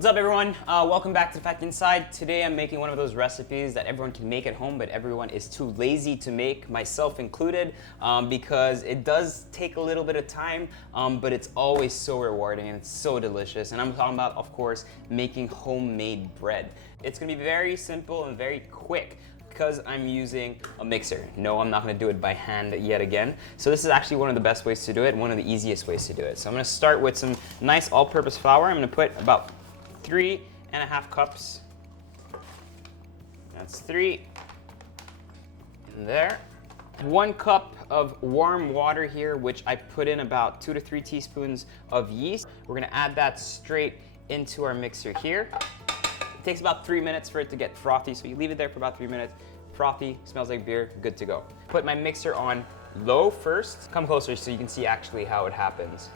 What's up, everyone? Welcome back to The Fact Inside. Today I'm making one of those recipes that everyone can make at home, but everyone is too lazy to make, myself included, because it does take a little bit of time, but it's always so rewarding and it's so delicious. And I'm talking about, of course, making homemade bread. It's gonna be very simple and very quick because I'm using a mixer. No, I'm not gonna do it by hand yet again. So this is actually one of the best ways to do it, one of the easiest ways to do it. So I'm gonna start with some nice all-purpose flour. I'm gonna put about 3.5 cups. That's 3 in there. 1 cup of warm water here, which I put in about 2 to 3 teaspoons of yeast. We're gonna add that straight into our mixer here. It takes about 3 minutes for it to get frothy, so you leave it there for about 3 minutes. Frothy, smells like beer, good to go. Put my mixer on low first. Come closer so you can see actually how it happens.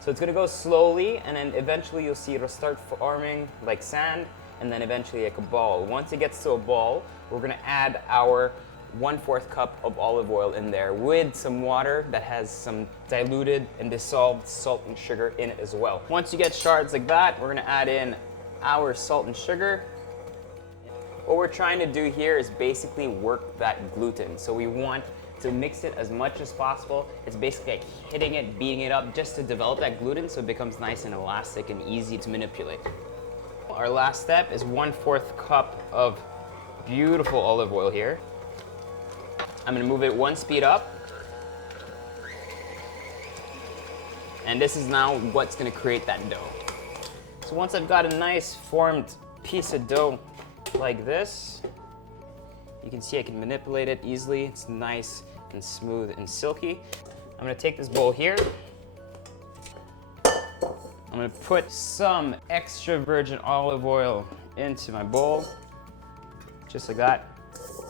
So it's gonna go slowly, and then eventually you'll see it'll start forming like sand, and then eventually like a ball. Once it gets to a ball, we're gonna add our 1/4 cup of olive oil in there with some water that has some diluted and dissolved salt and sugar in it as well. Once you get shards like that, we're gonna add in our salt and sugar. What we're trying to do here is basically work that gluten. So we want to mix it as much as possible. It's basically like hitting it, beating it up just to develop that gluten so it becomes nice and elastic and easy to manipulate. Our last step is 1/4 cup of beautiful olive oil here. I'm gonna move it 1 speed up. And this is now what's gonna create that dough. So once I've got a nice formed piece of dough like this, you can see I can manipulate it easily. It's nice and smooth and silky. I'm gonna take this bowl here. I'm gonna put some extra virgin olive oil into my bowl, just like that.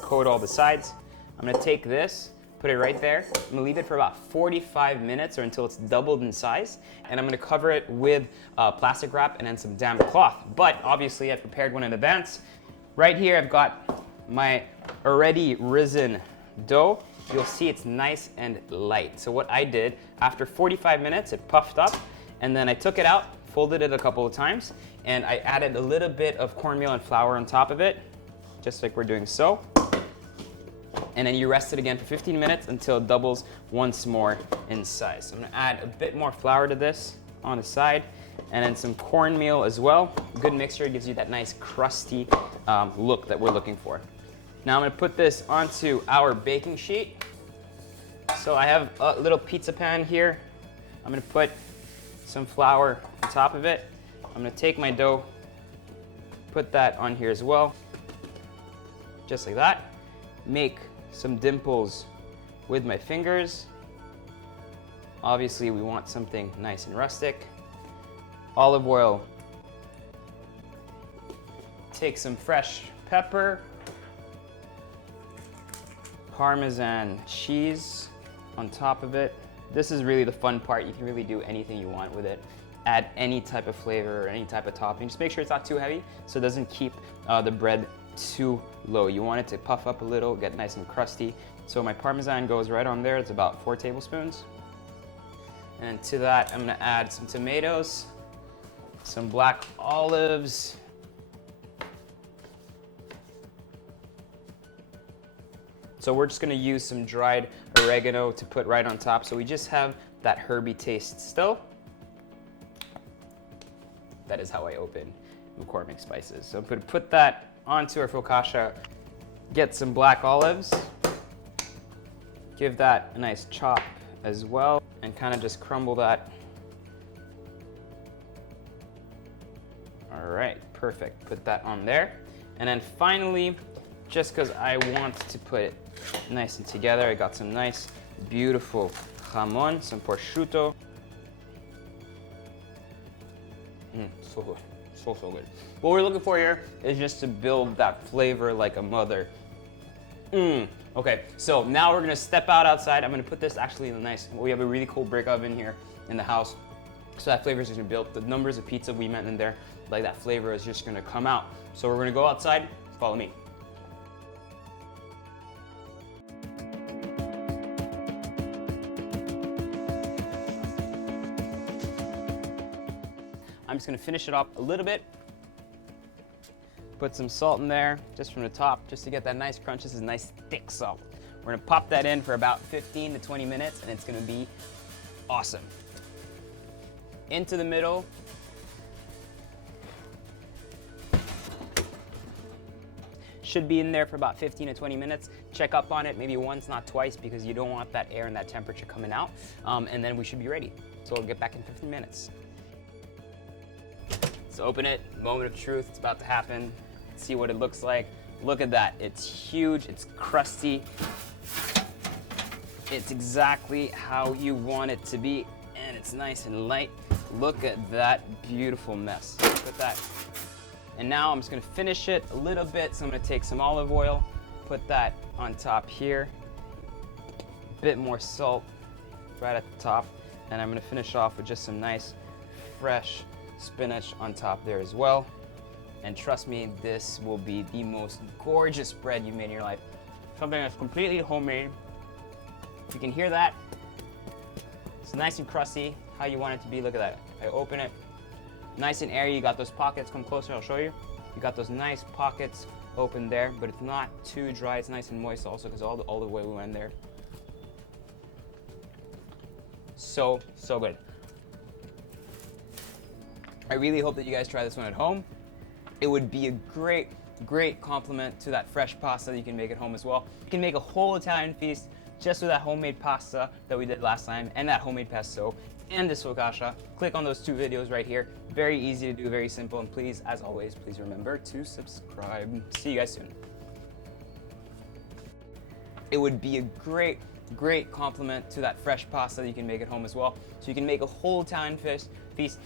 Coat all the sides. I'm gonna take this, put it right there. I'm gonna leave it for about 45 minutes or until it's doubled in size. And I'm gonna cover it with plastic wrap and then some damp cloth. But obviously I prepared one in advance. Right here I've got my already risen dough. You'll see it's nice and light. So what I did, after 45 minutes, it puffed up, and then I took it out, folded it a couple of times, and I added a little bit of cornmeal and flour on top of it, just like we're doing so. And then you rest it again for 15 minutes until it doubles once more in size. So I'm gonna add a bit more flour to this on the side, and then some cornmeal as well. Good mixture, gives you that nice crusty look that we're looking for. Now I'm gonna put this onto our baking sheet. So I have a little pizza pan here. I'm gonna put some flour on top of it. I'm gonna take my dough, put that on here as well, just like that. Make some dimples with my fingers. Obviously we want something nice and rustic. Olive oil. Take some fresh pepper. Parmesan cheese on top of it. This is really the fun part. You can really do anything you want with it. Add any type of flavor or any type of topping. Just make sure it's not too heavy so it doesn't keep the bread too low. You want it to puff up a little, get nice and crusty. So my Parmesan goes right on there. It's about 4 tablespoons. And to that, I'm gonna add some tomatoes, some black olives, so we're just gonna use some dried oregano to put right on top, so we just have that herby taste still. That is how I open McCormick spices. So I'm gonna put that onto our focaccia, get some black olives, give that a nice chop as well, and kind of just crumble that. All right, perfect, put that on there. And then finally, just because I want to put it nice and together, I got some nice, beautiful jamon, some prosciutto. So good, so good. What we're looking for here is just to build that flavor like a mother. Okay, so now we're gonna step outside. I'm gonna put this actually in a nice, we have a really cool brick oven here in the house. So that flavor is gonna build, the numbers of pizza we meant in there, like that flavor is just gonna come out. So we're gonna go outside, follow me. I'm just gonna finish it off a little bit. Put some salt in there, just from the top, just to get that nice crunch. This is nice thick salt. We're gonna pop that in for about 15 to 20 minutes, and it's gonna be awesome. Into the middle. Should be in there for about 15 to 20 minutes. Check up on it, maybe once, not twice, because you don't want that air and that temperature coming out. And then we should be ready. So we'll get back in 15 minutes. Let's open it, moment of truth, it's about to happen. See what it looks like. Look at that, it's huge, it's crusty. It's exactly how you want it to be, and it's nice and light. Look at that beautiful mess. Look at that. And now I'm just gonna finish it a little bit, so I'm gonna take some olive oil, put that on top here, a bit more salt right at the top, and I'm gonna finish off with just some nice, fresh spinach on top there as well. And trust me, this will be the most gorgeous bread you've made in your life. Something that's completely homemade. You can hear that. It's nice and crusty, how you want it to be. Look at that. I open it, nice and airy. You got those pockets, come closer, I'll show you. You got those nice pockets open there, but it's not too dry. It's nice and moist also, because all the olive oil went in there. So good. I really hope that you guys try this one at home. It would be a great compliment to that fresh pasta that you can make at home as well. You can make a whole Italian feast just with that homemade pasta that we did last time, and that homemade pesto, and this focaccia. Click on those 2 videos right here. Very easy to do, very simple, and please, as always, please remember to subscribe. See you guys soon. It would be a great compliment to that fresh pasta that you can make at home as well. So you can make a whole Italian feast.